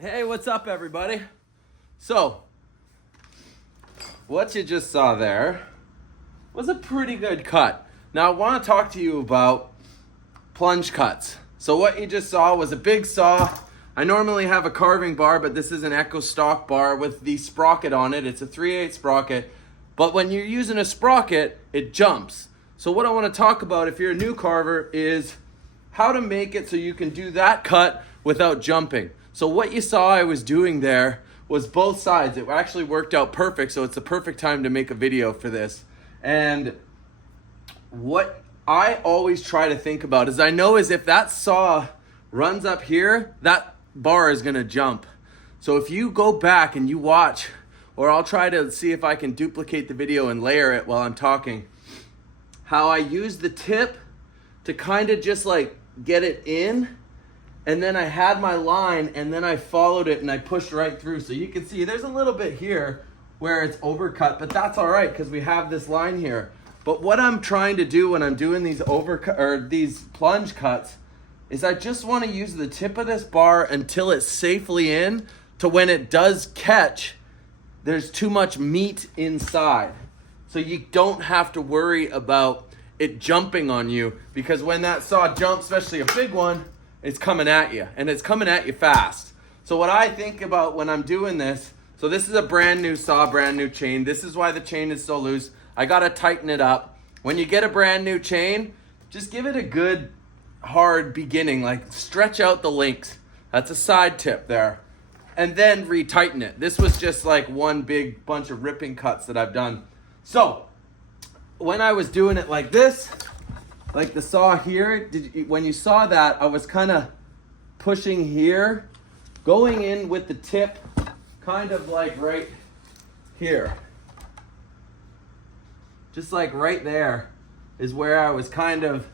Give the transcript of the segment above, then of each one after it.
Hey, what's up, everybody? So, what you just saw there was a pretty good cut. Now, I want to talk to you about plunge cuts. So what you just saw was a big saw. I normally have a carving bar, but this is an Echo stock bar with the sprocket on it. It's a 3/8 sprocket. But when you're using a sprocket, it jumps. So what I want to talk about if you're a new carver is how to make it so you can do that cut without jumping. So what you saw I was doing there was both sides. It actually worked out perfect, so it's the perfect time to make a video for this. And what I always try to think about is if that saw runs up here, that bar is gonna jump. So if you go back and you watch, or I'll try to see if I can duplicate the video and layer it while I'm talking, how I use the tip to kind of just like get it in, and then I had my line and then I followed it and I pushed right through. So you can see there's a little bit here where it's overcut, but that's all right because we have this line here. But what I'm trying to do when I'm doing these these plunge cuts is I just want to use the tip of this bar until it's safely in, to when it does catch, there's too much meat inside. So you don't have to worry about it jumping on you, because when that saw jumps, especially a big one, it's coming at you, and it's coming at you fast. So what I think about when I'm doing this, so this is a brand new saw, brand new chain. This is why the chain is so loose. I gotta tighten it up. When you get a brand new chain, just give it a good hard beginning, like stretch out the links. That's a side tip there. And then retighten it. This was just like one big bunch of ripping cuts that I've done. So when I was doing it like this, like the saw here, when you saw that, I was kind of pushing here, going in with the tip kind of like right here. Just like right there is where I was kind of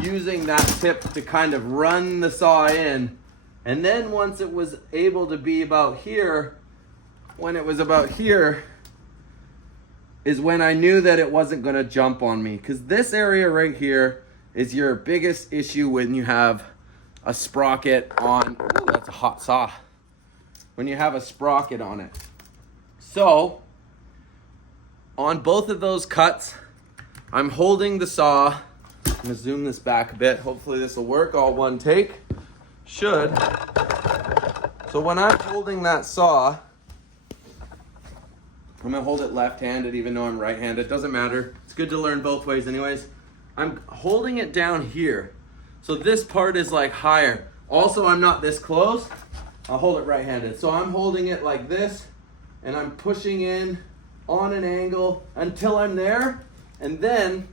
using that tip to kind of run the saw in. And then once it was able to be about here, when it was about here, is when I knew that it wasn't gonna jump on me. Because this area right here is your biggest issue when you have a sprocket on, ooh, that's a hot saw. When you have a sprocket on it. So, on both of those cuts, I'm holding the saw. I'm gonna zoom this back a bit. Hopefully this will work, all one take. Should. So when I'm holding that saw, I'm gonna hold it left-handed even though I'm right-handed. Doesn't matter. It's good to learn both ways anyways. I'm holding it down here. So this part is like higher. Also, I'm not this close. I'll hold it right-handed. So I'm holding it like this and I'm pushing in on an angle until I'm there. And then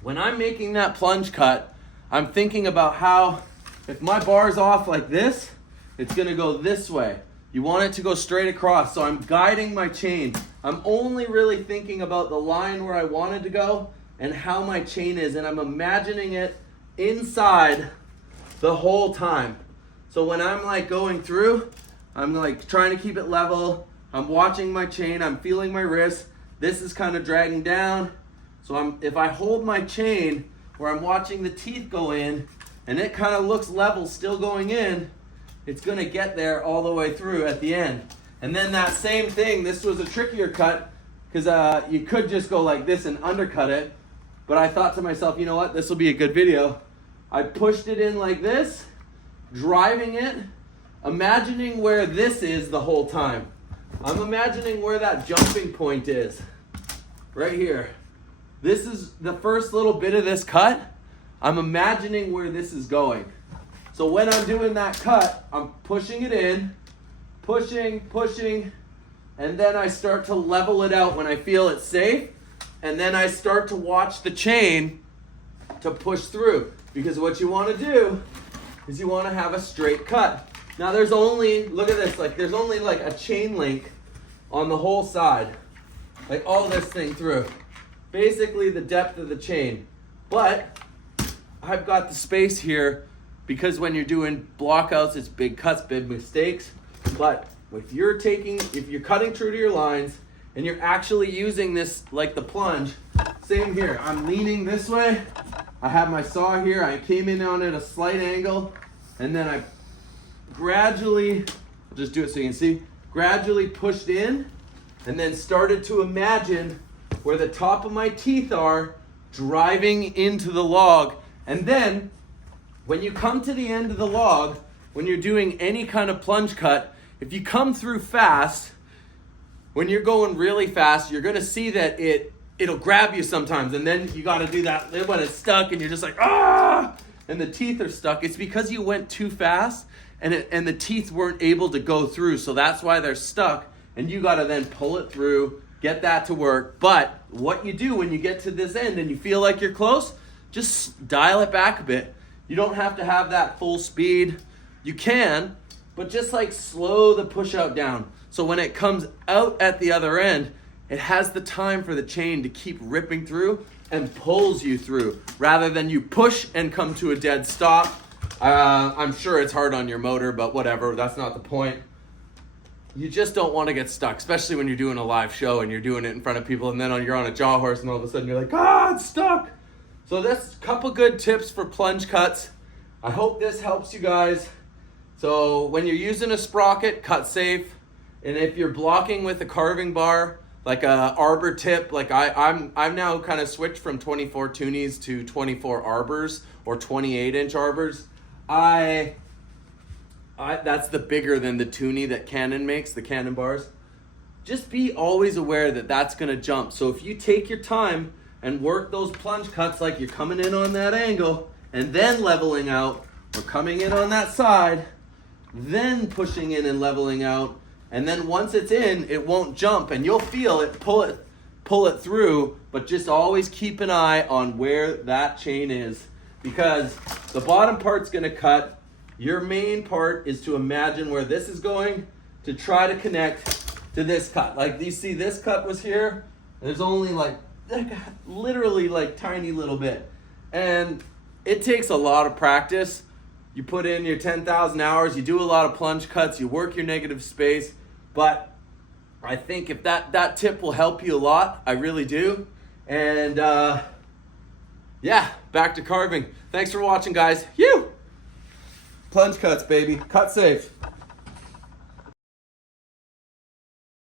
when I'm making that plunge cut, I'm thinking about how if my bar's off like this, it's gonna go this way. You want it to go straight across, so I'm guiding my chain. I'm only really thinking about the line where I wanted to go and how my chain is, and I'm imagining it inside the whole time. So when I'm like going through, I'm like trying to keep it level. I'm watching my chain, I'm feeling my wrist. This is kind of dragging down. So if I hold my chain where I'm watching the teeth go in, and it kind of looks level still going in, it's gonna get there all the way through at the end. And then that same thing, this was a trickier cut because you could just go like this and undercut it. But I thought to myself, you know what, this will be a good video. I pushed it in like this, driving it, imagining where this is the whole time. I'm imagining where that jumping point is, right here. This is the first little bit of this cut. I'm imagining where this is going. So when I'm doing that cut, I'm pushing it in, pushing, and then I start to level it out when I feel it's safe, and then I start to watch the chain to push through. Because what you want to do is you want to have a straight cut. Now there's only, look at this, like there's only like a chain link on the whole side. Like all this thing through. Basically the depth of the chain. But I've got the space here because when you're doing blockouts, it's big cuts, big mistakes. But if you're cutting true to your lines and you're actually using this like the plunge, same here. I'm leaning this way. I have my saw here. I came in on it a slight angle, and then I gradually I'll just do it so you can see. Gradually pushed in and then started to imagine where the top of my teeth are driving into the log. And then when you come to the end of the log, when you're doing any kind of plunge cut, if you come through fast, when you're going really fast, you're gonna see that it'll grab you sometimes, and then you gotta do that when it's stuck and you're just like, ah, and the teeth are stuck. It's because you went too fast and the teeth weren't able to go through, so that's why they're stuck, and you gotta then pull it through, get that to work. But what you do when you get to this end and you feel like you're close, just dial it back a bit. You don't have to have that full speed. You can, but just like slow the push out down. So when it comes out at the other end, it has the time for the chain to keep ripping through and pulls you through, rather than you push and come to a dead stop. I'm sure it's hard on your motor, but whatever, that's not the point. You just don't want to get stuck, especially when you're doing a live show and you're doing it in front of people, and then you're on a jaw horse and all of a sudden you're like, ah, it's stuck. So that's a couple good tips for plunge cuts. I hope this helps you guys. So when you're using a sprocket, cut safe. And if you're blocking with a carving bar, like a arbor tip, like I'm now kind of switched from 24 toonies to 24 arbors or 28-inch arbors. That's the bigger than the toonie that Canon makes, the Canon bars. Just be always aware that that's gonna jump. So if you take your time and work those plunge cuts like you're coming in on that angle and then leveling out, or coming in on that side, then pushing in and leveling out, and then once it's in, it won't jump, and you'll feel it, pull it through, but just always keep an eye on where that chain is, because the bottom part's gonna cut. Your main part is to imagine where this is going to try to connect to this cut. Like you see, this cut was here, there's only like literally like tiny little bit, and it takes a lot of practice. You put in your 10,000 hours, you do a lot of plunge cuts, you work your negative space, but I think if that tip will help you a lot, I really do. And yeah, back to carving. Thanks for watching, guys. Plunge cuts, baby. Cut safe.